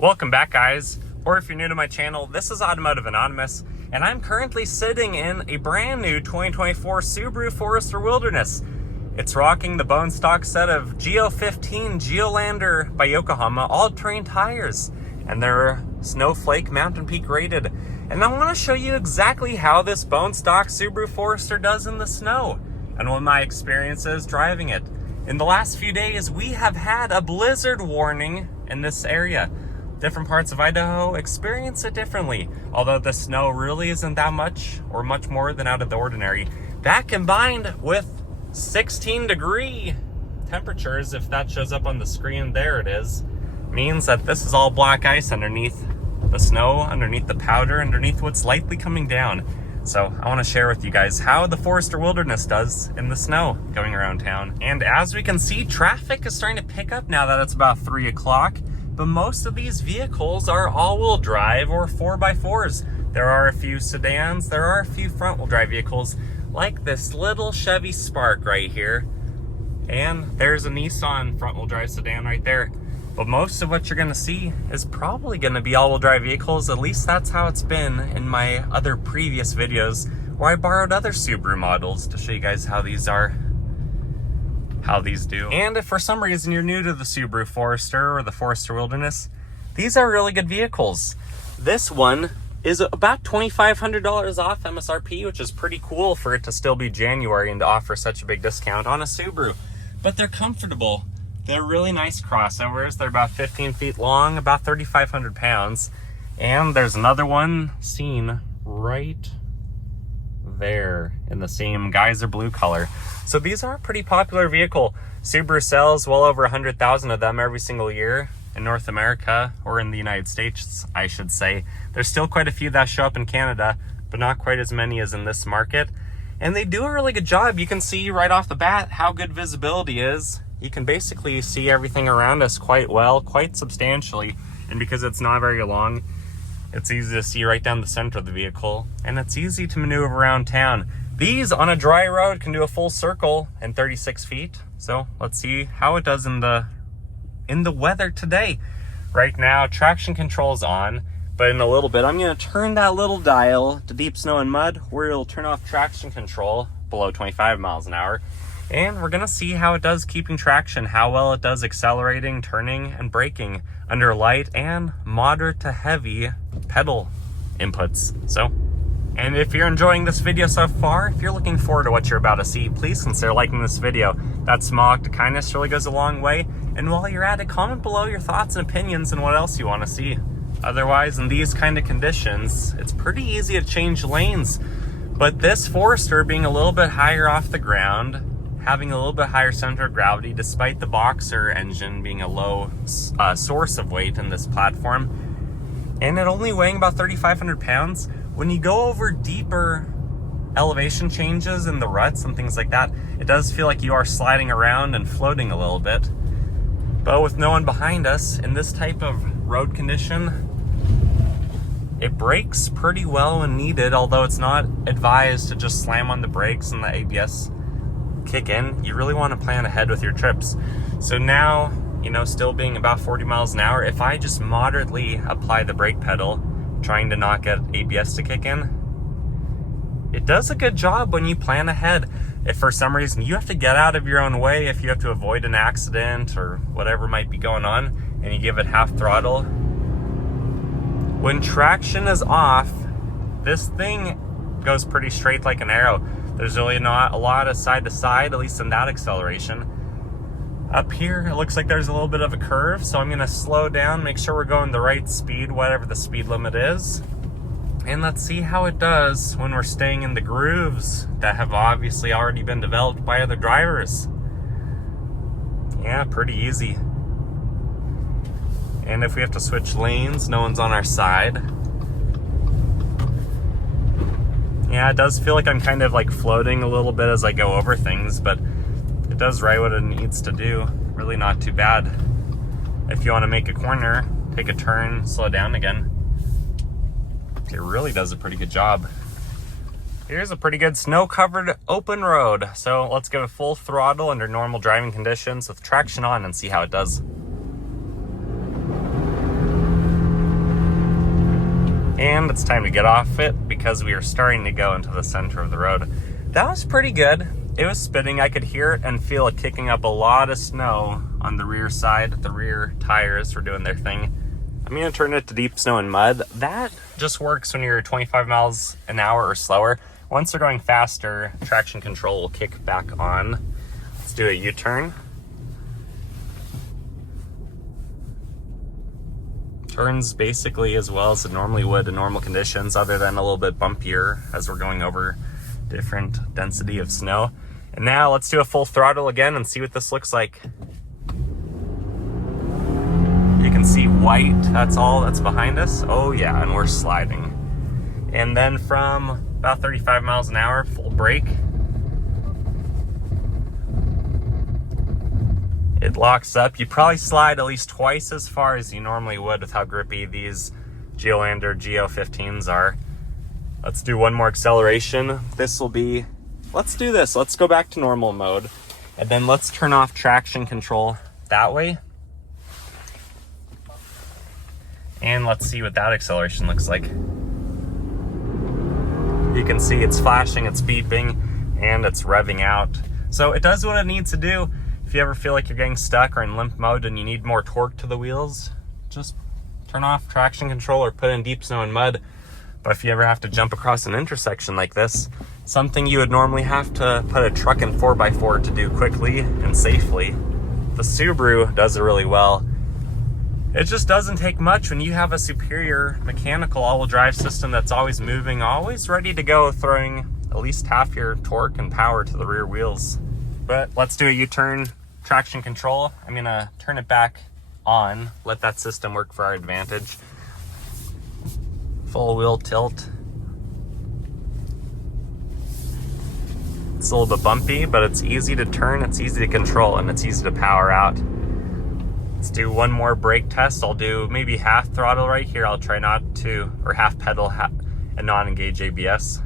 Welcome back, guys, or if you're new to my channel, this is Automotive Anonymous, and I'm currently sitting in a brand new 2024 Subaru Forester Wilderness. It's rocking the bone stock set of Geo15 Geolander by Yokohama all-terrain tires, and they're Snowflake Mountain Peak rated. And I want to show you exactly how this bone stock Subaru Forester does in the snow, and what my experience is driving it. In the last few days, we have had a blizzard warning in this area. Different parts of Idaho experience it differently, although the snow really isn't that much or much more than out of the ordinary. That combined with 16-degree temperatures, if that shows up on the screen, there it is, means that this is all black ice underneath the snow, underneath the powder, underneath what's lightly coming down. So I want to share with you guys how the Forester Wilderness does in the snow going around town. And as we can see, traffic is starting to pick up now that it's about 3 o'clock. But most of these vehicles are all-wheel drive or 4x4s. There are a few sedans, there are a few front-wheel drive vehicles, like this little Chevy Spark right here. And there's a Nissan front-wheel drive sedan right there. But most of what you're gonna see is probably gonna be all-wheel drive vehicles. At least that's how it's been in my other previous videos, where I borrowed other Subaru models to show you guys how these do. And if for some reason you're new to the Subaru Forester or the Forester Wilderness, these are really good vehicles. This one is about $2,500 off MSRP, which is pretty cool for it to still be January and to offer such a big discount on a Subaru. But they're comfortable. They're really nice crossovers. They're about 15 feet long, about 3,500 pounds. And there's another one seen right there in the same geyser blue color. So these are a pretty popular vehicle. Subaru sells well over 100,000 of them every single year in North America, or in the United States, I should say. There's still quite a few that show up in Canada, but not quite as many as in this market. And they do a really good job. You can see right off the bat how good visibility is. You can basically see everything around us quite well, quite substantially. And because it's not very long, it's easy to see right down the center of the vehicle, and it's easy to maneuver around town. These on a dry road can do a full circle in 36 feet. So let's see how it does in the weather today. Right now, traction control is on, but in a little bit, I'm gonna turn that little dial to deep snow and mud, where it'll turn off traction control below 25 miles an hour. And we're gonna see how it does keeping traction, how well it does accelerating, turning, and braking under light and moderate to heavy pedal inputs. And if you're enjoying this video so far, if you're looking forward to what you're about to see, please consider liking this video. That small act of kindness really goes a long way. And while you're at it, comment below your thoughts and opinions and what else you want to see. Otherwise, in these kind of conditions, it's pretty easy to change lanes. But this Forester being a little bit higher off the ground, having a little bit higher center of gravity, despite the Boxer engine being a low source of weight in this platform, and it only weighing about 3,500 pounds, when you go over deeper elevation changes in the ruts and things like that, it does feel like you are sliding around and floating a little bit. But with no one behind us, in this type of road condition, it brakes pretty well when needed, although it's not advised to just slam on the brakes and the ABS kick in. You really want to plan ahead with your trips. So now, still being about 40 miles an hour, if I just moderately apply the brake pedal, trying to not get ABS to kick in, it does a good job when you plan ahead. If for some reason you have to get out of your own way, if you have to avoid an accident or whatever might be going on, and you give it half throttle, when traction is off, this thing goes pretty straight like an arrow. There's really not a lot of side to side, at least in that acceleration. Up here, it looks like there's a little bit of a curve, so I'm gonna slow down, make sure we're going the right speed, whatever the speed limit is. And let's see how it does when we're staying in the grooves that have obviously already been developed by other drivers. Yeah, pretty easy. And if we have to switch lanes, no one's on our side. Yeah, it does feel like I'm kind of like floating a little bit as I go over things, but it does right what it needs to do. Really not too bad. If you want to make a corner, take a turn, slow down again, it really does a pretty good job. Here's a pretty good snow-covered open road. So let's give it full throttle under normal driving conditions with traction on and see how it does. And it's time to get off it because we are starting to go into the center of the road. That was pretty good. It was spinning. I could hear it and feel it kicking up a lot of snow on the rear side. The rear tires were doing their thing. I'm going to turn it to deep snow and mud. That just works when you're 25 miles an hour or slower. Once they're going faster, traction control will kick back on. Let's do a U-turn. Turns basically as well as it normally would in normal conditions, other than a little bit bumpier as we're going over different density of snow. And now let's do a full throttle again and see what this looks like. You can see white, that's all that's behind us. Oh yeah, and we're sliding. And then from about 35 miles an hour, full brake. It locks up. You probably slide at least twice as far as you normally would with how grippy these Geolander Geo15s are. Let's do one more acceleration. This will be, let's do this. Let's go back to normal mode. And then let's turn off traction control that way. And let's see what that acceleration looks like. You can see it's flashing, it's beeping, and it's revving out. So it does what it needs to do. If you ever feel like you're getting stuck or in limp mode and you need more torque to the wheels, just turn off traction control or put in deep snow and mud. But if you ever have to jump across an intersection like this, something you would normally have to put a truck in 4x4 to do quickly and safely, the Subaru does it really well. It just doesn't take much when you have a superior mechanical all-wheel drive system that's always moving, always ready to go, throwing at least half your torque and power to the rear wheels. But let's do a U-turn. Traction control, I'm gonna turn it back on, let that system work for our advantage. Full wheel tilt. It's a little bit bumpy, but it's easy to turn, it's easy to control, and it's easy to power out. Let's do one more brake test. I'll do maybe half throttle right here. I'll try not to, or half pedal and not engage ABS.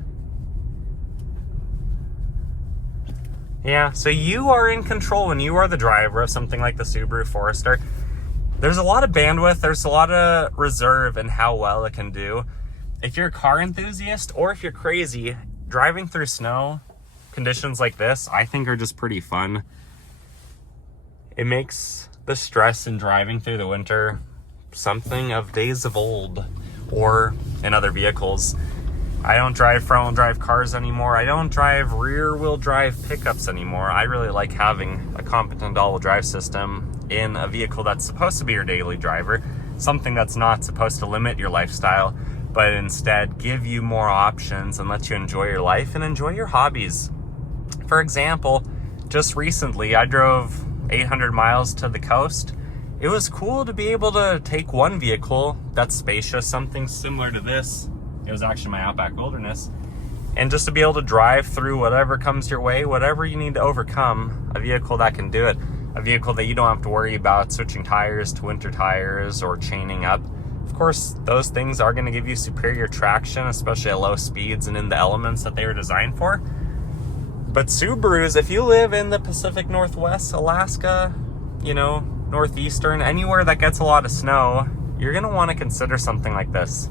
Yeah, so you are in control when you are the driver of something like the Subaru Forester. There's a lot of bandwidth, there's a lot of reserve in how well it can do. If you're a car enthusiast or if you're crazy, driving through snow conditions like this, I think are just pretty fun. It makes the stress in driving through the winter something of days of old or in other vehicles. I don't drive front-wheel drive cars anymore. I don't drive rear-wheel drive pickups anymore. I really like having a competent all-wheel drive system in a vehicle that's supposed to be your daily driver, something that's not supposed to limit your lifestyle, but instead give you more options and let you enjoy your life and enjoy your hobbies. For example, just recently I drove 800 miles to the coast. It was cool to be able to take one vehicle that's spacious, something similar to this. It was actually my Outback Wilderness. And just to be able to drive through whatever comes your way, whatever you need to overcome, a vehicle that can do it. A vehicle that you don't have to worry about switching tires to winter tires or chaining up. Of course, those things are going to give you superior traction, especially at low speeds and in the elements that they were designed for. But Subarus, if you live in the Pacific Northwest, Alaska, northeastern, anywhere that gets a lot of snow, you're going to want to consider something like this.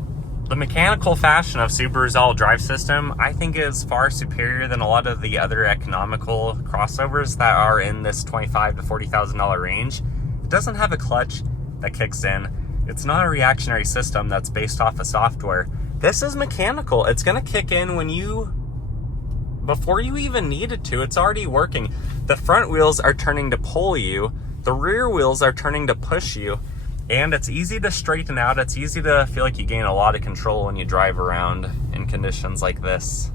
The mechanical fashion of Subaru's all drive system, I think, is far superior than a lot of the other economical crossovers that are in this $25,000 to $40,000 range. It doesn't have a clutch that kicks in. It's not a reactionary system that's based off of software. This is mechanical. It's going to kick in before you even need it to. It's already working. The front wheels are turning to pull you. The rear wheels are turning to push you. And it's easy to straighten out. It's easy to feel like you gain a lot of control when you drive around in conditions like this.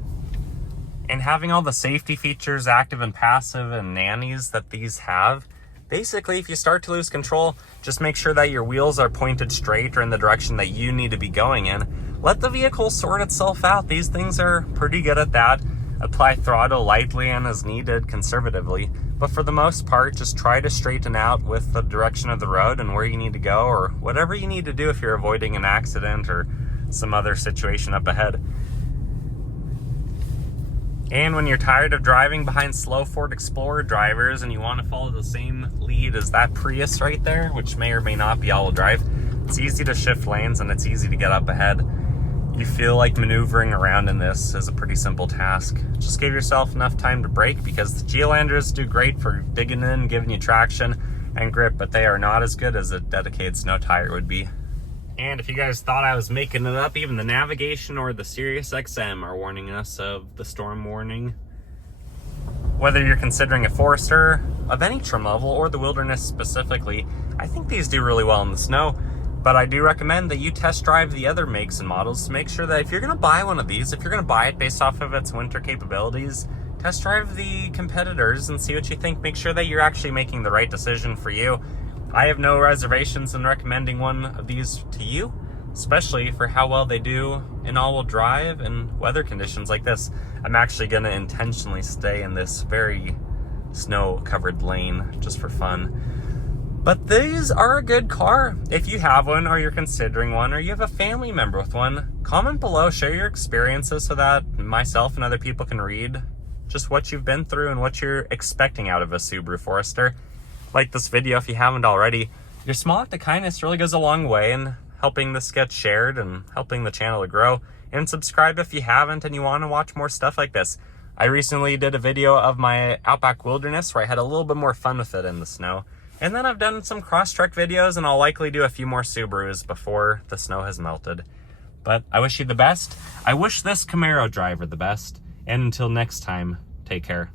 And having all the safety features, active and passive, and nannies that these have, basically, if you start to lose control, just make sure that your wheels are pointed straight or in the direction that you need to be going in. Let the vehicle sort itself out. These things are pretty good at that. Apply throttle lightly and as needed, conservatively. But for the most part, just try to straighten out with the direction of the road and where you need to go, or whatever you need to do if you're avoiding an accident or some other situation up ahead. And when you're tired of driving behind slow Ford Explorer drivers and you want to follow the same lead as that Prius right there, which may or may not be all-wheel drive, it's easy to shift lanes and it's easy to get up ahead. you feel like maneuvering around in this is a pretty simple task. Just give yourself enough time to brake, because the Geolanders do great for digging in, giving you traction and grip, but they are not as good as a dedicated snow tire would be. And if you guys thought I was making it up, even the navigation or the Sirius XM are warning us of the storm warning. Whether you're considering a Forester of any trim level or the Wilderness specifically, I think these do really well in the snow. But I do recommend that you test drive the other makes and models to make sure that if you're going to buy one of these, if you're going to buy it based off of its winter capabilities, test drive the competitors and see what you think. Make sure that you're actually making the right decision for you. I have no reservations in recommending one of these to you, especially for how well they do in all-wheel drive and weather conditions like this. I'm actually going to intentionally stay in this very snow-covered lane just for fun. But these are a good car. If you have one, or you're considering one, or you have a family member with one, comment below, share your experiences so that myself and other people can read just what you've been through and what you're expecting out of a Subaru Forester. Like this video if you haven't already. Your small act of kindness really goes a long way in helping this get shared and helping the channel to grow. And subscribe if you haven't and you want to watch more stuff like this. I recently did a video of my Outback Wilderness where I had a little bit more fun with it in the snow. And then I've done some cross-trek videos, and I'll likely do a few more Subarus before the snow has melted. But I wish you the best. I wish this Camaro driver the best. And until next time, take care.